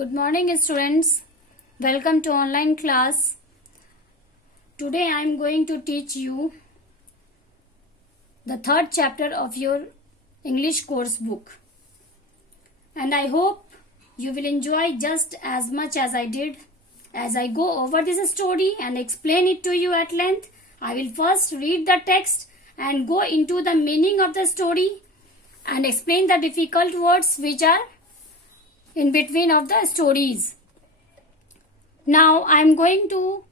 Good morning, students. Welcome to online class. Today I am going to teach you the third chapter of your English course book. And I hope you will enjoy just as much as I did. As I go over this story and explain it to you at length, I will first read the text and go into the meaning of the story and explain the difficult words which are in between of the stories. Now I am going to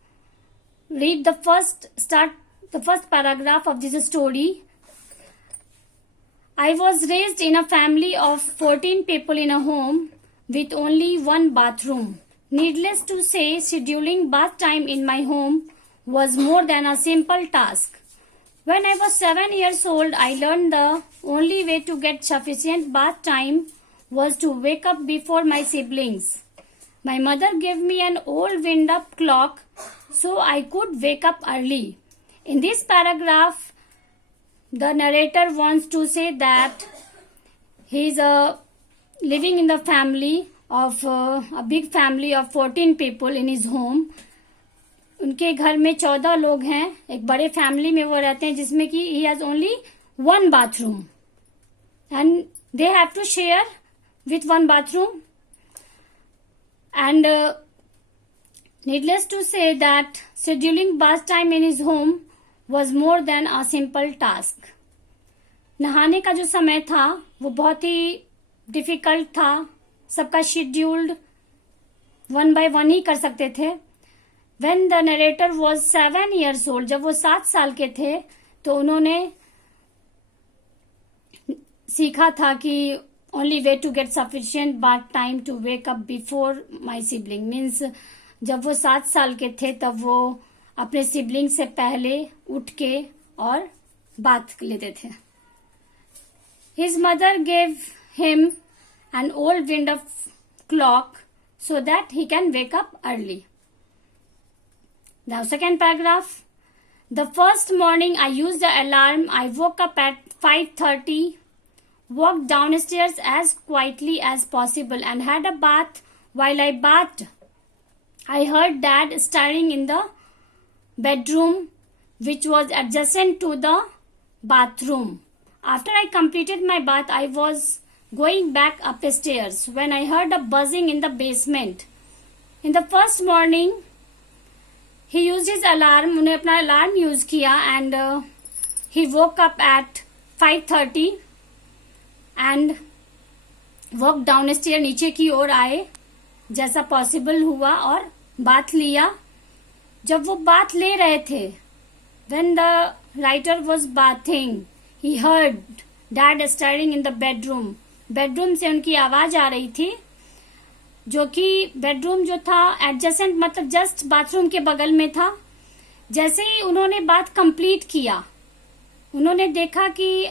read the first paragraph of this story. I was raised in a family of 14 people in a home with only one bathroom. Needless to say, scheduling bath time in my home was more than a simple task. When I was 7 years old, I learned the only way to get sufficient bath time was to wake up before my siblings. My mother gave me an old wind-up clock so I could wake up early. In this paragraph, the narrator wants to say that he is living in the family of a big family of 14 people in his home. उनके घर में 14 लोग हैं. एक बड़े family में वो रहते हैं जिसमें कि he has only one bathroom and they have to share with one bathroom. And needless to say that scheduling bath time in his home was more than a simple task. नहाने का जो समय था वो बहुत ही डिफिकल्ट था. सबका scheduled one by one ही कर सकते थे. When the narrator was 7 years old, जब वो 7 साल के थे तो उन्होंने सीखा था कि only way to get sufficient bath time to wake up before my sibling. Means जब वो 7 साल के थे तब वो अपने सिबलिंग से पहले उठ के और बाथ लेते थे. His mother gave him an old wind-up clock so that he can wake up early. Now second paragraph. The first morning I used the alarm. I woke up at 5:30, walked downstairs as quietly as possible and had a bath. While I bathed, I heard Dad stirring in the bedroom which was adjacent to the bathroom. After I completed my bath, I was going back upstairs when I heard a buzzing in the basement. In the first morning, he used his alarm. उन्हें अपना alarm use किया and he woke up at 5:30 and walked downstairs. नीचे की ओर आए जैसा possible हुआ और bath लिया. जब वो बाथ ले रहे थे, when the writer was bathing, he heard Dad stirring in the bedroom. Bedroom से उनकी आवाज आ रही थी, जो कि बेडरूम जो था एडजेसेंट मतलब जस्ट बाथरूम के बगल में था. जैसे ही उन्होंने बात कंप्लीट किया, उन्होंने देखा कि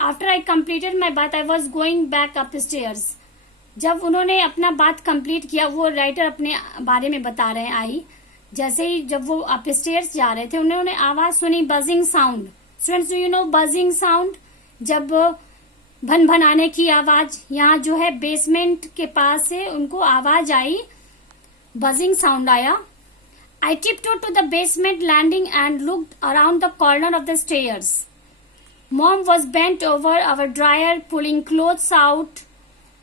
आफ्टर आई कंप्लीटेड माई बात I was going back upstairs. जब उन्होंने अपना बात कंप्लीट किया, वो राइटर अपने बारे में बता रहे हैं. आई जैसे ही जब वो अपस्टेयर्स जा रहे थे, उन्होंने आवाज सुनी buzzing sound. Students, do you know buzzing sound? जब भन भन आने की आवाज, यहाँ जो है बेसमेंट के पास से उनको आवाज आई, बजिंग साउंड आया. I tiptoed to the basement landing and looked around the corner of the stairs. Mom was bent over our dryer, pulling clothes out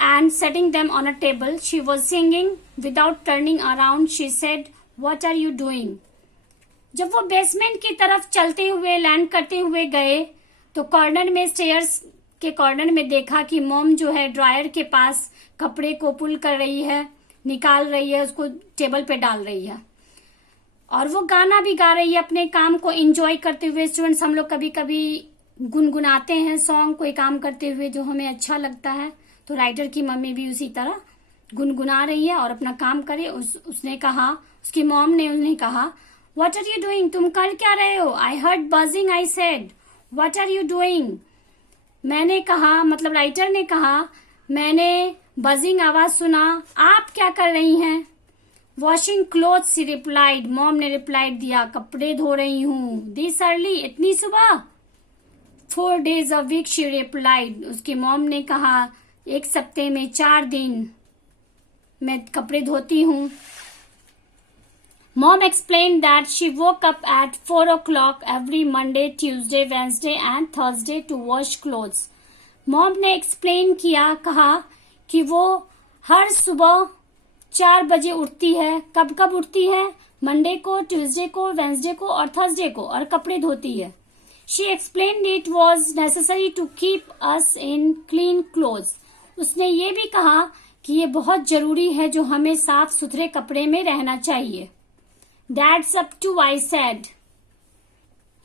and setting them on a table. She was singing. Without turning around, she said, "What are you doing?" जब वो basement की तरफ चलते हुए land करते हुए गए तो कॉर्नर में स्टेयर्स के कॉर्नर में देखा कि मॉम जो है ड्रायर के पास कपड़े को पुल कर रही है, निकाल रही है, उसको टेबल पे डाल रही है और वो गाना भी गा रही है अपने काम को एंजॉय करते हुए. स्टूडेंट्स, हम लोग कभी कभी गुनगुनाते हैं सॉन्ग, कोई काम करते हुए जो हमें अच्छा लगता है. तो राइटर की मम्मी भी उसी तरह गुनगुना रही है और अपना काम करे. उसने कहा, उसकी मॉम ने उन्हें कहा, व्हाट आर यू डूइंग? तुम कर क्या रहे हो? I heard buzzing. I said, what are you doing? मैंने कहा, मतलब राइटर ने कहा, मैंने बजिंग आवाज सुना. आप क्या कर रही हैं? Washing clothes, she replied. Mom ने रिप्लाई दिया, कपड़े धो रही हूँ. दिस अर्ली, इतनी सुबह? 4 days a week, she replied. उसकी मॉम ने कहा 1 सप्ते में 4 दिन मैं कपड़े धोती हूँ. Mom explained that she woke up at 4 o'clock every Monday, Tuesday, Wednesday and Thursday to wash clothes. Mom ने explain किया, कहा कि वो हर सुबह 4 बजे उठती है. कब कब उठती है? मंडे को, ट्यूसडे को, वेंसडे को और थर्सडे को, और कपड़े धोती है. She explained it was necessary to keep us in clean clothes. उसने ये भी कहा कि ये बहुत जरूरी है जो हमें साफ सुथरे कपड़े में रहना चाहिए. That's up to, I said.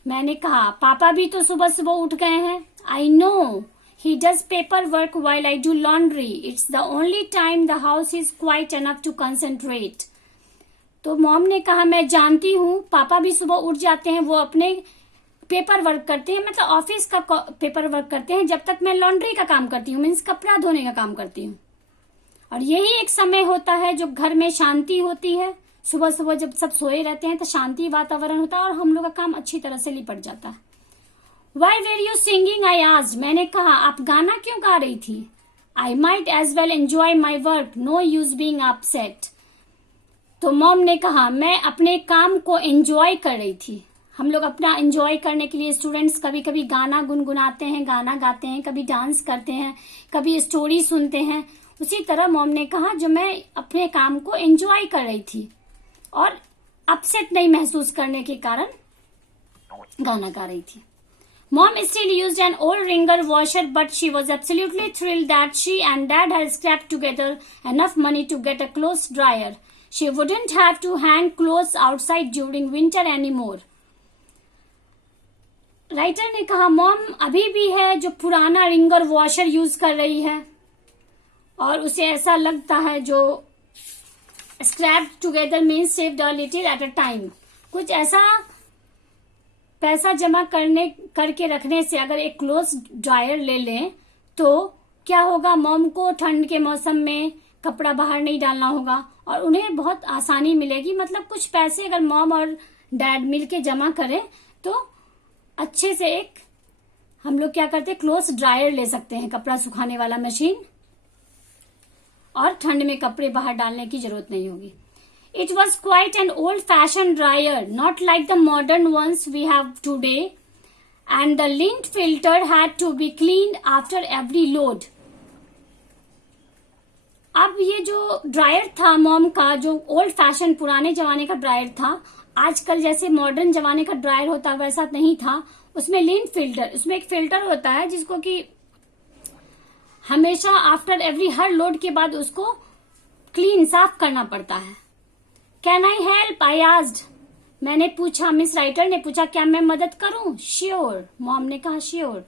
मैंने कहा पापा भी तो सुबह सुबह उठ गए हैं. I know. He does paperwork while I do laundry. It's the only time the house is quiet enough to concentrate. तो मॉम ने कहा मैं जानती हूँ पापा भी सुबह उठ जाते हैं, वो अपने पेपर वर्क करते हैं, मतलब ऑफिस का पेपर वर्क करते हैं, जब तक मैं लॉन्ड्री का काम करती हूँ, मीन्स कपड़ा धोने का काम करती हूँ. और यही एक समय होता है जो घर में शांति होती है. सुबह सुबह जब सब सोए रहते हैं तो शांति वातावरण होता है और हम लोग का काम अच्छी तरह से निपट जाता है. Why were you singing? I asked. मैंने कहा आप गाना क्यों गा रही थी? I might as well enjoy my work. No use being upset. तो मॉम ने कहा मैं अपने काम को एंजॉय कर रही थी. हम लोग अपना एंजॉय करने के लिए स्टूडेंट्स कभी कभी गाना गुनगुनाते हैं, गाना गाते हैं, कभी डांस करते हैं, कभी स्टोरी सुनते हैं. उसी तरह मॉम ने कहा जो मैं अपने काम को एंजॉय कर रही थी और अपसेट नहीं महसूस करने के कारण गाना गा रही थी. Mom still used an old wringer washer, but she was absolutely thrilled that she and Dad had scraped together enough money to get a clothes dryer. She wouldn't have to hang clothes outside during winter anymore. Writer ने कहा mom अभी भी है जो पुराना ringer washer use कर रही है और उसे ऐसा लगता है जो scraped together means saved a little at a time. कुछ ऐसा पैसा जमा करके रखने से अगर एक क्लोथ ड्रायर ले लें तो क्या होगा, मॉम को ठंड के मौसम में कपड़ा बाहर नहीं डालना होगा और उन्हें बहुत आसानी मिलेगी. मतलब कुछ पैसे अगर मॉम और डैड मिलके जमा करें तो अच्छे से एक हम लोग क्या करते हैं क्लोथ ड्रायर ले सकते हैं, कपड़ा सुखाने वाला मशीन, और ठंड में कपड़े बाहर डालने की जरूरत नहीं होगी. It was quite an old-fashioned dryer, not like the modern ones we have today, and the lint filter had to be cleaned after every load. अब ये जो ड्रायर था मॉम का, जो ओल्ड फैशन पुराने जमाने का ड्रायर था, आजकल जैसे मॉडर्न जमाने का ड्रायर होता है वैसा नहीं था. उसमें लिंट फिल्टर, उसमें एक फिल्टर होता है जिसको कि हमेशा आफ्टर एवरी हर लोड के बाद उसको क्लीन साफ करना पड़ता है. Can I help? I asked. मैंने पूछा, मिस राइटर ने पूछा क्या मैं मदद करूं? श्योर, मॉम ने कहा sure.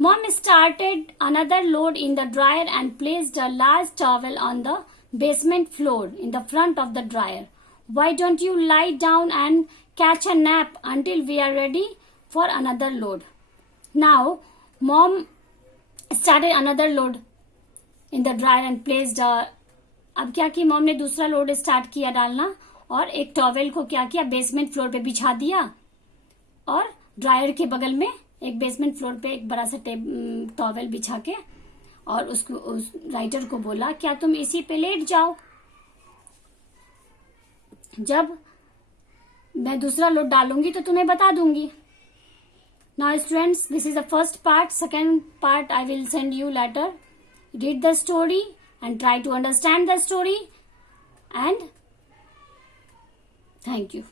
Mom started another load in the dryer and placed a large towel on the basement floor in the front of the dryer. Why don't you lie down and catch a nap until we are ready for another load. Now mom started another load in the dryer and placed अब क्या कि mom ने दूसरा load start किया डालना और एक towel को क्या किया बेसमेंट फ्लोर पे बिछा दिया और ड्रायर के बगल में एक बेसमेंट फ्लोर पे एक बड़ा सा टॉवेल बिछा के और उसको उस राइटर को बोला क्या तुम इसी पे लेट जाओ, जब मैं दूसरा लोड डालूंगी तो तुम्हें बता दूंगी. Now students, this is the first part. Second part I will send you later. Read the story and try to understand the story, and thank you.